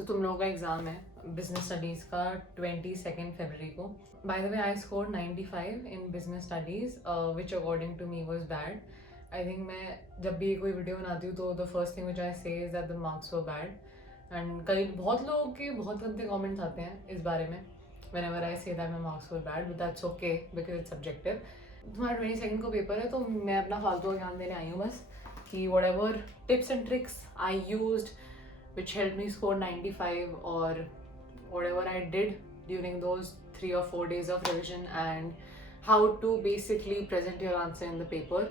तो तुम लोगों का एग्ज़ाम है बिजनेस स्टडीज़ का 22 फरवरी को. By the way I score 95 in business studies which according to me was bad. I think मैं जब भी कोई वीडियो बनाती हूँ तो the first thing which I say is that the marks were bad. And कई बहुत लोगों के बहुत गंदे कमेंट्स आते हैं इस बारे में whenever I say that my marks were bad, but that's okay because it's subjective. तुम्हारा 22 को पेपर है तो मैं अपना फालतू का ज्ञान देने आई हूँ बस कि whatever tips and tricks I used which helped me score 95 or whatever I did during those 3 or 4 days of revision and how to basically present your answer in the paper.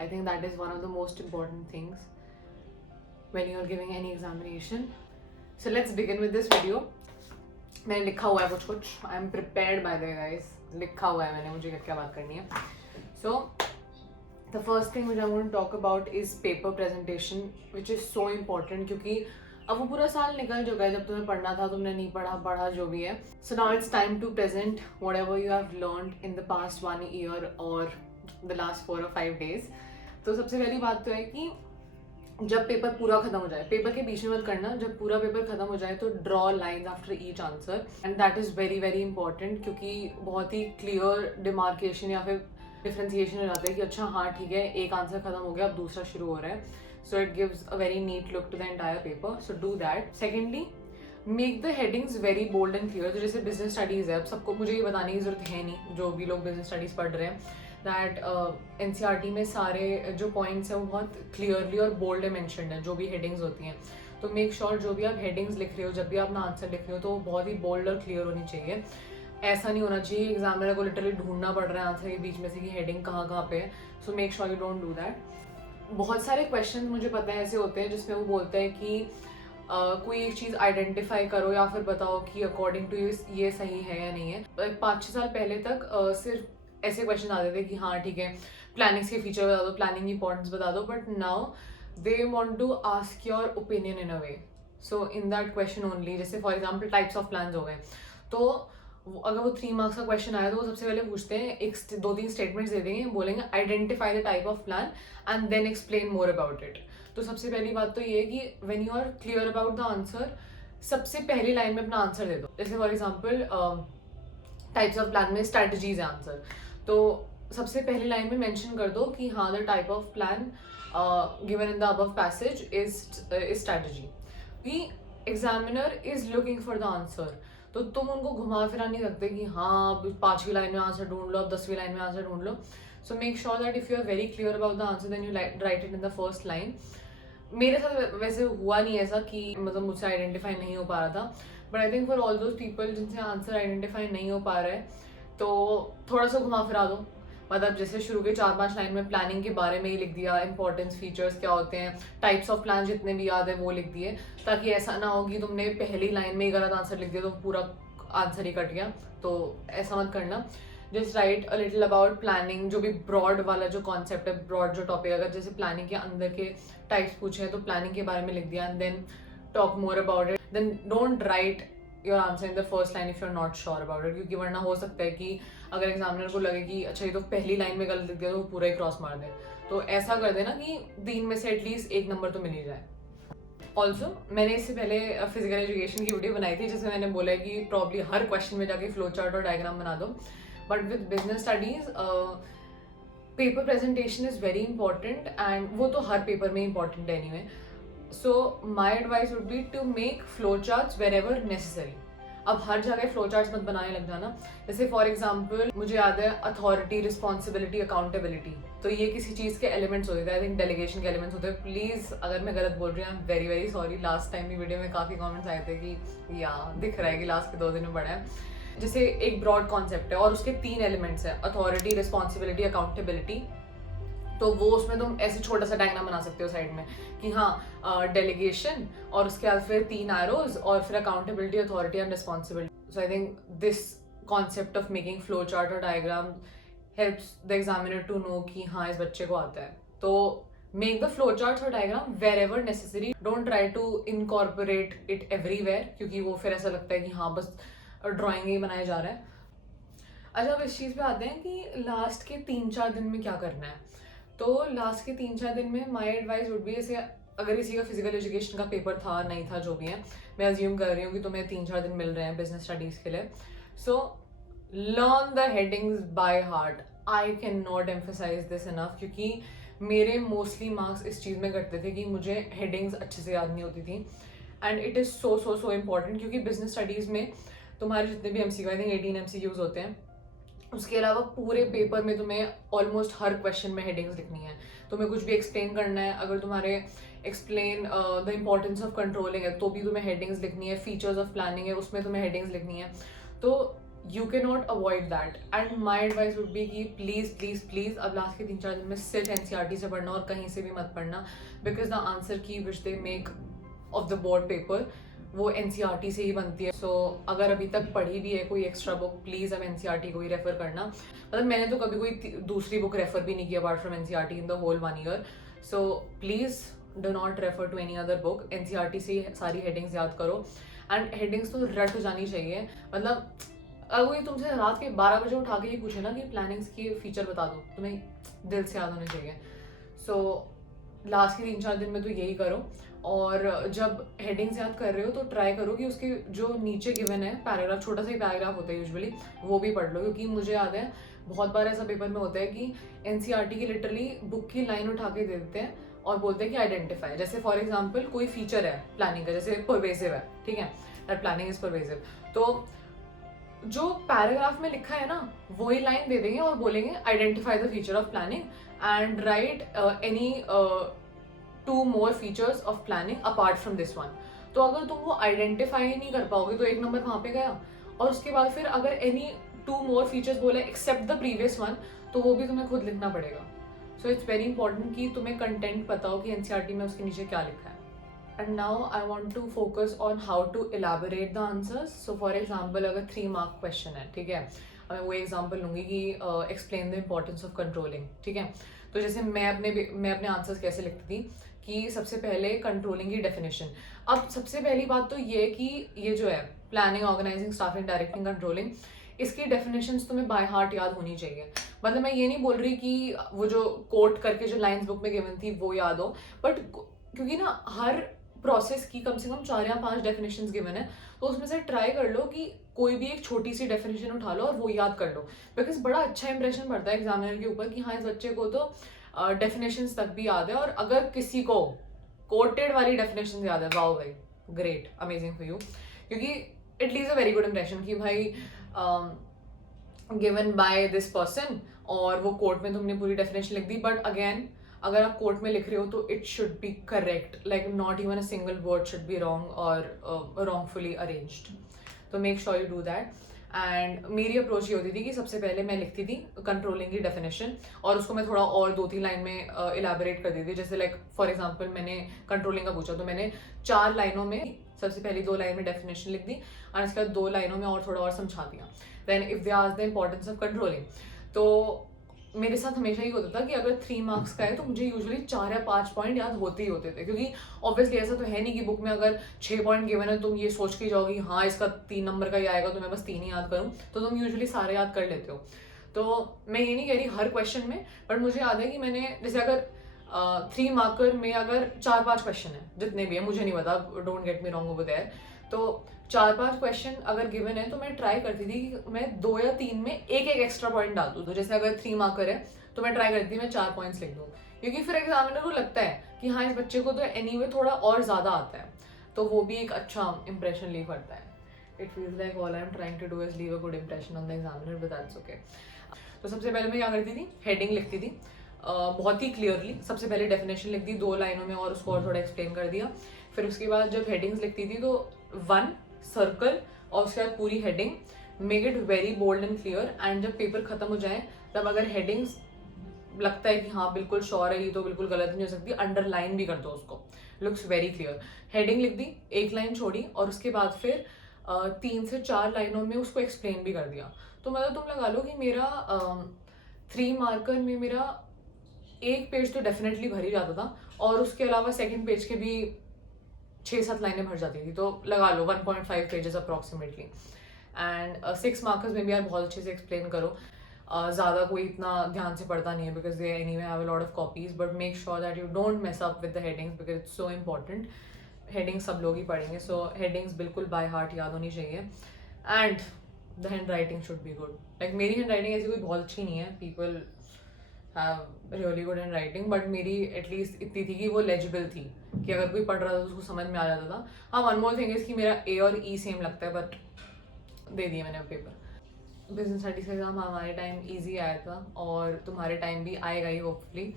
I think that is one of the most important things when you are giving any examination. So let's begin with this video. मैंने लिखा हुआ है कुछ कुछ. I am prepared by the way guys. लिखा हुआ है मैंने मुझे क्या क्या बात करनी है. So the first thing which I want to talk about is paper presentation which is so important क्योंकि अब वो पूरा साल निकल चुका है. जब तुम्हें पढ़ना था तुमने नहीं पढ़ा जो भी है. So now it's time to present whatever you have learned in the past 1 year और द लास्ट 4 or 5 days. तो सबसे पहली बात तो है कि जब पेपर पूरा खत्म हो जाए, पेपर के बीच में मत करना, जब पूरा पेपर खत्म हो जाए तो draw lines after each answer and that is very very important क्योंकि बहुत ही क्लियर डिमार्केशन या फिर डिफ्रेंसिएशन हो जाता है कि अच्छा हाँ ठीक है एक आंसर खत्म हो गया अब दूसरा शुरू हो रहा है. So it gives a very neat look to the entire paper. So do that. Secondly make the headings very bold and clear. तो जैसे बिजनेस स्टडीज़ है, अब सबको मुझे ये बताने की जरूरत है नहीं जो भी लोग बिजनेस स्टडीज़ पढ़ रहे हैं दैट NCERT में सारे जो पॉइंट्स हैं वो बहुत क्लियरली और बोल्ड मेंशन्ड है जो भी हेडिंग्स होती हैं. तो मेक श्योर जो भी आप हेडिंग्स लिख रहे हो, जब भी आप अपना आंसर लिख रहे हो तो वो बहुत ही बोल्ड और क्लियर होनी चाहिए. ऐसा नहीं होना चाहिए एग्जामिनर को लिटरली ढूंढना पड़ रहा है आंसर के बीच में से कि हेडिंग कहाँ पे है. सो make sure you don't do that. बहुत सारे क्वेश्चन मुझे पता है ऐसे होते हैं जिसमें वो बोलते हैं कि कोई एक चीज़ आइडेंटिफाई करो या फिर बताओ कि अकॉर्डिंग टू ये सही है या नहीं है. 5-6 साल पहले तक सिर्फ ऐसे क्वेश्चन आते थे कि हाँ ठीक है प्लानिंग्स के फीचर बता दो, प्लानिंग की इंपॉर्टेंस बता दो. But now they want to ask your opinion in a way. So in that question only, जैसे for example types of plans हो गए तो अगर वो 3 मार्क्स का क्वेश्चन आया तो वो सबसे पहले पूछते हैं, 2-3 स्टेटमेंट्स दे देंगे, बोलेंगे identify the type of plan and then explain more about it. तो सबसे पहली बात तो ये है कि when you are clear about the answer सबसे पहली लाइन में अपना आंसर दे दो. जैसे for example types of plan में स्ट्रैटेजीज है आंसर, तो सबसे पहली लाइन में मेंशन कर दो कि हाँ the type of plan given in the above passage is strategy. We examiner is looking for the answer. तो तुम उनको घुमा फिरा नहीं सकते कि हाँ अब 5वीं लाइन में आंसर ढूंढ लो, अब 10वीं लाइन में आंसर ढूंढ लो. So make sure that if you are very clear about the answer then you write it in the first line. मेरे साथ वैसे हुआ नहीं ऐसा कि मतलब मुझसे आइडेंटिफाई नहीं हो पा रहा था. But I think for all those people जिनसे आंसर आइडेंटिफाई नहीं हो पा रहा है तो थोड़ा सा घुमा फिरा दो. मतलब जैसे शुरू के 4-5 लाइन में प्लानिंग के बारे में ही लिख दिया, इंपॉर्टेंस फीचर्स क्या होते हैं, टाइप्स ऑफ प्लान जितने भी याद है वो लिख दिए, ताकि ऐसा ना हो कि तुमने पहली लाइन में ही गलत आंसर लिख दिया तो पूरा आंसर ही कट गया. तो ऐसा मत करना. Just right a little about planning, जो भी ब्रॉड वाला जो कॉन्सेप्ट है, ब्रॉड जो टॉपिक, अगर जैसे प्लानिंग के अंदर के टाइप्स पूछे हैं तो प्लानिंग के बारे में लिख दिया and then talk more about it. Then don't write your answer in the first line if you are not sure about it, क्योंकि वरना हो सकता है कि अगर एग्जामिनर को लगे कि अच्छा ये तो पहली लाइन में गलत लिख दिया तो वो पूरा ही क्रॉस मार दे. तो ऐसा कर देना कि 3 में से एटलीस्ट 1 नंबर तो मिल ही जाए. ऑल्सो मैंने इससे पहले फिजिकल एजुकेशन की वीडियो बनाई थी जिसमें मैंने बोला है कि प्रॉब्ली हर क्वेश्चन में जाके फ्लो चार्ट और डायग्राम बना दो. But with business studies paper presentation is very important and वो तो हर पेपर में इंपॉर्टेंट है anyway. So my advice would be to make flow charts wherever necessary. अब हर जगह फ्लो चार्ट्स मत बनाने लग जाना. जैसे फॉर एग्जांपल मुझे याद है अथॉरिटी, रिस्पॉन्सिबिलिटी, अकाउंटेबिलिटी, तो ये किसी चीज़ के एलिमेंट्स होते थे. आई थिंक डेलीगेशन के एलिमेंट्स होते हैं. प्लीज़ अगर मैं गलत बोल रही हूँ I am very very sorry. Last time की वीडियो में काफ़ी कमेंट्स आए थे कि या दिख रहा है कि लास्ट के 2 दिन में पढ़ा है. जैसे एक ब्रॉड कॉन्सेप्ट है और उसके 3 एलिमेंट्स हैं, अथॉरिटी, रिस्पॉन्सिबिलिटी, अकाउंटेबिलिटी. तो वो उसमें तुम ऐसे छोटा सा डायग्राम बना सकते हो साइड में कि हाँ डेलीगेशन और उसके बाद फिर 3 एरोज और फिर accountability, authority and responsibility. So I think this concept of making flow chart और diagram helps the examiner to know कि हाँ इस बच्चे को आता है. तो मेक द फ्लो चार्ट और diagram wherever necessary. Don't try to incorporate it everywhere क्योंकि वो फिर ऐसा लगता है कि हाँ बस ड्राइंग ही बनाया जा रहा है. अच्छा अब इस चीज़ पे आते हैं कि लास्ट के 3-4 दिन में क्या करना है. तो लास्ट के 3-4 दिन में माई एडवाइस वुड बी, जैसे अगर किसी का फिजिकल एजुकेशन का पेपर था नहीं था जो भी है, मैं अज्यूम कर रही हूँ कि तुम्हें 3-4 दिन मिल रहे हैं बिजनेस स्टडीज़ के लिए. So learn the headings by heart. I can not emphasise this enough, क्योंकि मेरे मोस्टली मार्क्स इस चीज़ में कटते थे कि मुझे हेडिंग्स अच्छे से याद नहीं होती थी. And it is so so so important, क्योंकि बिजनेस स्टडीज़ में तुम्हारे जितने भी MCQ, आई थिंक 18 MCQs होते हैं, उसके अलावा पूरे पेपर में तुम्हें ऑलमोस्ट हर क्वेश्चन में हेडिंग्स लिखनी है. तुम्हें कुछ भी एक्सप्लेन करना है, अगर तुम्हारे explain the importance of controlling है तो भी तुम्हें हेडिंग्स लिखनी है. फीचर्स ऑफ प्लानिंग है उसमें तुम्हें हेडिंग्स लिखनी है. तो you can not avoid that. And my advice would B कि प्लीज़ प्लीज़ प्लीज़ अब लास्ट के 3-4 दिन में सिर्फ NCERT से पढ़ना और कहीं से भी मत पढ़ना, बिकॉज द आंसर की which they make of the board paper वो NCERT से ही बनती है. सो अगर अभी तक पढ़ी भी है कोई एक्स्ट्रा बुक, प्लीज़ अब NCERT को ही रेफर करना. मतलब मैंने तो कभी कोई दूसरी बुक रेफर भी नहीं किया apart from NCERT in the whole 1 year. So please do not refer to any other book. NCERT से ही सारी हेडिंग्स याद करो. एंड हेडिंग्स तो रट हो जानी चाहिए. मतलब अगर कोई तुमसे रात के 12 बजे उठा के ही पूछे ना कि प्लानिंग्स की फीचर बता दो, तुम्हें दिल से याद होने चाहिए. सो लास्ट के 3-4 दिन में तो यही करो. और जब हेडिंग्स याद कर रहे हो तो ट्राई करो कि उसके जो नीचे गिवन है पैराग्राफ, छोटा सा ही पैराग्राफ होता है यूजुअली, वो भी पढ़ लो. क्योंकि मुझे याद है बहुत बार ऐसा पेपर में होता है कि NCERT की लिटरली बुक की लाइन उठा के दे देते हैं और बोलते हैं कि आइडेंटिफाई. जैसे फॉर एग्जाम्पल कोई फीचर है प्लानिंग का, जैसे परवेसिव है, ठीक है, दैट प्लानिंग इज परवेसिव, तो जो पैराग्राफ में लिखा है ना वही लाइन दे देंगे और बोलेंगे identify the feature of planning and right any 2 more features of planning apart from this one. तो अगर तुम वो आइडेंटिफाई नहीं कर पाओगे तो 1 नंबर वहां पे गया. और उसके बाद फिर अगर एनी 2 more फीचर्स बोले एक्सेप्ट द प्रीवियस वन, तो वो भी तुम्हें खुद लिखना पड़ेगा. सो इट्स वेरी इंपॉर्टेंट कि तुम्हें कंटेंट पता हो कि NCERT में उसके नीचे क्या लिखा है. And now I want to focus on how to elaborate the answers. So for example, अगर 3 mark question है, ठीक है, मैं वो एग्जाम्पल लूँगी कि explain the importance of controlling, ठीक है. तो जैसे मैं अपने आंसर्स कैसे लिखती थी कि सबसे पहले कंट्रोलिंग की डेफिनेशन. अब सबसे पहली बात तो ये कि ये जो है planning, organising, staffing, directing, controlling, इसकी डेफिनेशंस तुम्हें बाय हार्ट याद होनी चाहिए. मतलब मैं ये नहीं बोल रही कि वो जो कोट करके जो लाइन्स बुक में गिवन थी वो याद हो, बट क्योंकि ना हर प्रोसेस की कम से कम 4 या 5 डेफिनेशंस गिवन है, तो उसमें से ट्राई कर लो कि कोई भी एक छोटी सी डेफिनेशन उठा लो और वो याद कर लो. बिकॉज बड़ा अच्छा इंप्रेशन पड़ता है एग्जामिनर के ऊपर कि हाँ इस बच्चे को तो डेफिनेशंस तक भी याद है. और अगर किसी को कोटेड वाली डेफिनेशन याद है, वाओ भाई, ग्रेट, अमेजिंग फॉर यू, क्योंकि it leaves a very good impression कि भाई गिवन बाय दिस पर्सन और वो कोर्ट में तुमने पूरी डेफिनेशन लिख दी. बट अगेन अगर आप कोर्ट में लिख रहे हो तो it should be correct, like not even a single word should be wrong और रॉन्गफुली अरेंज्ड. तो make sure you do that. And मेरी अप्रोच ये होती थी कि सबसे पहले मैं लिखती थी कंट्रोलिंग की डेफिनेशन और उसको मैं थोड़ा और 2-3 लाइन में इलाबोरेट कर देती थी. जैसे लाइक फॉर एग्जांपल मैंने कंट्रोलिंग का पूछा तो मैंने 4 लाइनों में सबसे पहली 2 लाइन में डेफिनेशन लिख दी और इसके बाद 2 लाइनों में और थोड़ा और समझा दिया. Then if they ask the importance of controlling, तो मेरे साथ हमेशा ही होता था कि अगर 3 मार्क्स का है तो मुझे यूजुअली 4 या 5 पॉइंट याद होते ही होते थे. क्योंकि ऑब्वियसली ऐसा तो है नहीं कि बुक में अगर 6 पॉइंट गिवन है तुम ये सोच के जाओगी हाँ इसका 3 नंबर का ही आएगा तो मैं बस 3 ही याद करूँ, तो तुम यूजुअली सारे याद कर लेते हो. तो मैं ये नहीं कह रही हर क्वेश्चन में, बट मुझे याद है कि मैंने जैसे अगर 3 मार्कर में अगर 4-5 क्वेश्चन है, जितने भी है मुझे नहीं पता, don't get me wrong over there, तो 4-5 क्वेश्चन अगर गिवन है तो मैं ट्राई करती थी कि मैं 2 या 3 में एक एक्स्ट्रा पॉइंट डाल दूँ. तो जैसे अगर 3 मार्कर है तो मैं ट्राई करती थी मैं 4 पॉइंट्स लिख दूँ, क्योंकि फिर एग्जामिनर को लगता है कि हाँ इस बच्चे को तो एनीवे थोड़ा और ज़्यादा आता है, तो वो भी एक अच्छा इंप्रेशन लीव करता है. It feels like all I am trying to do is leave a good impression on the examiner, but that's okay. तो सबसे पहले मैं क्या करती थी, हेडिंग लिखती थी बहुत ही क्लियरली. सबसे पहले डेफिनेशन लिख दी 2 लाइनों में और उसको और थोड़ा एक्सप्लेन कर दिया. फिर उसके बाद जब हेडिंग्स लिखती थी तो 1 सर्कल और उसके बाद पूरी heading, make it very bold and clear. And जब पेपर खत्म हो जाए तब अगर हेडिंग्स लगता है कि हाँ बिल्कुल श्योर है ये तो बिल्कुल गलत नहीं हो सकती, अंडरलाइन भी कर दो उसको, लुक्स वेरी क्लियर. हेडिंग लिख दी, 1 लाइन छोड़ी और उसके बाद फिर 3 से 4 लाइनों में उसको एक्सप्लेन भी कर दिया. तो मतलब तुम लगा लो कि मेरा 3 मार्कर में मेरा 1 पेज तो डेफिनेटली भर ही जाता था और उसके अलावा सेकेंड पेज के भी 6-7 लाइनें भर जाती थी. तो लगा लो 1.5 पेजेस अप्रॉक्सीमेटली. एंड 6 मार्कर्स में भी यार बहुत अच्छे से एक्सप्लेन करो. ज़्यादा कोई इतना ध्यान से पढ़ता नहीं है because they any way have a lot of copies, but make sure that you don't mess up with the headings because it's so important. Headings सब लोग ही पढ़ेंगे, सो हेडिंग्स बिल्कुल बाय हार्ट याद होनी चाहिए. And the hand writing should be good. Like मेरी hand writing ऐसी कोई बहुत अच्छी नहीं है, people have really good hand writing, but मेरी एटलीस्ट इतनी थी कि वो लेजिबल थी कि अगर कोई पढ़ रहा था तो उसको समझ में आ जाता था. हाँ, वन मोर थिंग इज कि मेरा ए और ई सेम लगता है, बट दे दिया मैंने पेपर. बिजनेस स्टडीज़ का एग्ज़ाम हमारे टाइम इजी आया था और तुम्हारे टाइम भी आएगा ही होपफुली.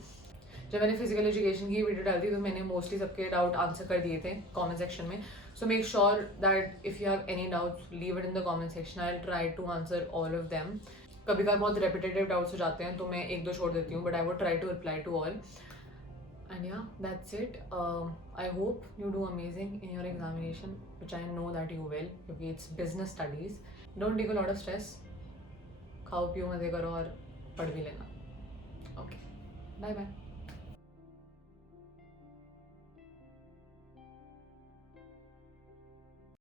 जब मैंने फिजिकल एजुकेशन की वीडियो डाली थी तो मैंने मोस्टली सबके डाउट आंसर कर दिए थे कमेंट सेक्शन में. So make sure that if you have any doubts leave it in the comment section. I will try to answer all of them. कभी कभार बहुत रेपिटेटिव डाउट्स हो जाते हैं तो मैं एक दो छोड़ देती हूँ, but I would try to reply to all. And yeah, that's it. I hope you do amazing in your examination, which I know that you will, because it's business studies. Don't take a lot of stress. खाओ पियो मजे करो और पढ़ भी लेना. Okay. Bye bye.